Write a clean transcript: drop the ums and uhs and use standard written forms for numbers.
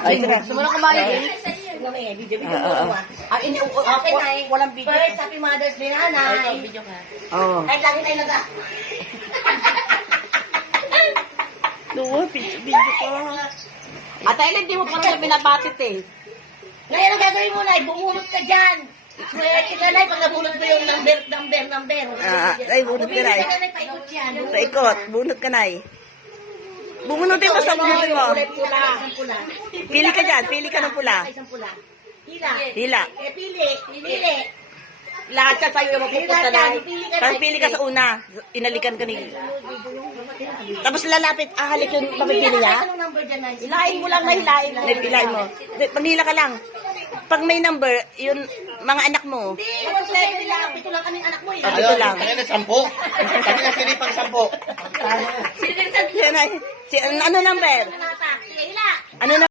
Ay, tira. Sumula kumain. Okay, Nay. Walang video. First, happy Mother's Day, Nanay. Video ka. Oo. Kahit lagi tayo nag Doon, video ka. At ayun, hindi mo pa rin binabatit eh. Ngayon, ang gagawin mo, Nay, bumunot ka dyan. Swerte ka, Nay, pag nabunot mo yung number. Ay, bunot ka, Nay. Bumili ka, Nay, paikot yan. Paikot, bunot ka, Nay. Bunutin mo sa bunutin mo. Kulay pula. Isang pula. Pili ka dyan, pili ka ng pula. Isang pula. Hila. Hila. Pili. Lahat ka sa'yo yung mapupunta na. Tapos pili ka sa una. Inalikan ka ni. Tapos lalapit, halik yung mapipili niya. Anong number dyan, Nay? Hilahin mo lang na hilahin. Hilahin mo. Paghila ka lang. Pag may number, yun, mga anak mo. Hindi, 127 lang. Pito lang kaming anak mo eh. Ito lang. Kanina 10. Kanina sinipang 10. Yan ay. Ano number? Sige, hila. Ano